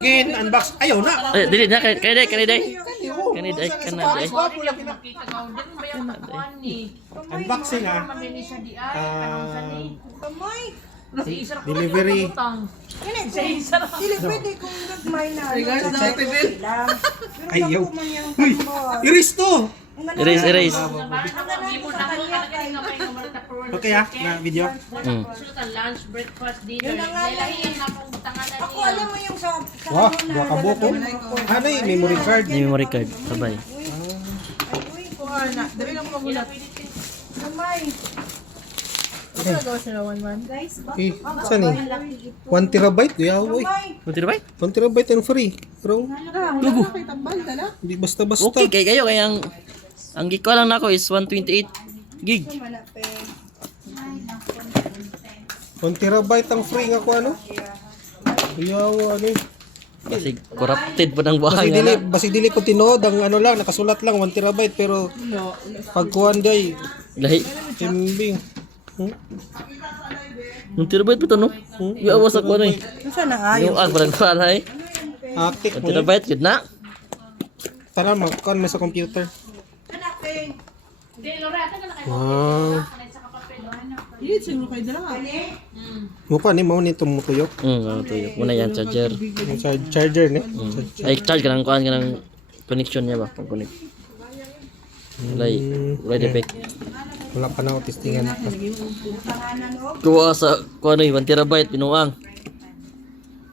Again, unbox. Ayaw na. Dili na kay day. Unboxing delivery. Dili pwede kung nagmay na. Ayaw. Uy, iris to. Erase. Okay na video. Lunch, breakfast, dinner. Ako alam mo yung sa Wow, buwa ka buko. Ano yung memory card? Memory card sabay. Uy, kuha na. Dali lang magulat. Gamay. Ano nagawa sila 1-1? Guys, Eh, saan eh? 1 terabyte? Kuya, uy. Kunti ba? 1 terabyte and free. Pero, lugo. Tambal tala. hindi basta-basta. Okay kay kayo kay ang gig ko lang nako is 128 gig. 1 terabyte ang free nga ko ano? Kuya, ano eh. Basig corrupted pa ng bahay nga. Basi dili ko tinood ang ano lang, nakasulat lang 1 terabyte pero pagkuhan day, Lahi. timbing. Yung terabyte pa to no? Iawas ako ano eh. Saan na Yung parang para eh. Aktik mo. Terabyte yun na. Tara, magkuhan mo sa computer. Wow. Mukha ni mo nito mo tuyok. Tuyok mo na yan charger. Yung charger ni. Ay charge ka ng kuhan ka ng connection niya ba? Pag connect. Wala defect. Wala pa na ako testingan. Kuha sa kuha no 1 terabyte pinuang.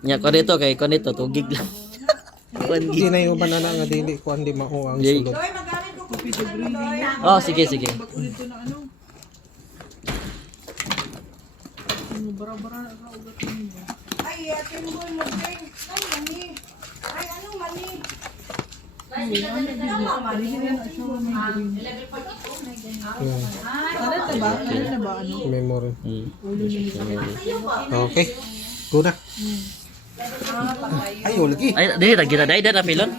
Nya ko dito kay ko nito 2 gig lang. 1 Hindi gig. na yung banana nga dili ko hindi mao ang Yay. sulod. Oh, sige. Ay, atin mo mo ding. Ay, mani. Ay, ano mani? Memory. Hmm. Okay. Go na. Ayaw lagi. Ay, dili ta kita dai na pilon.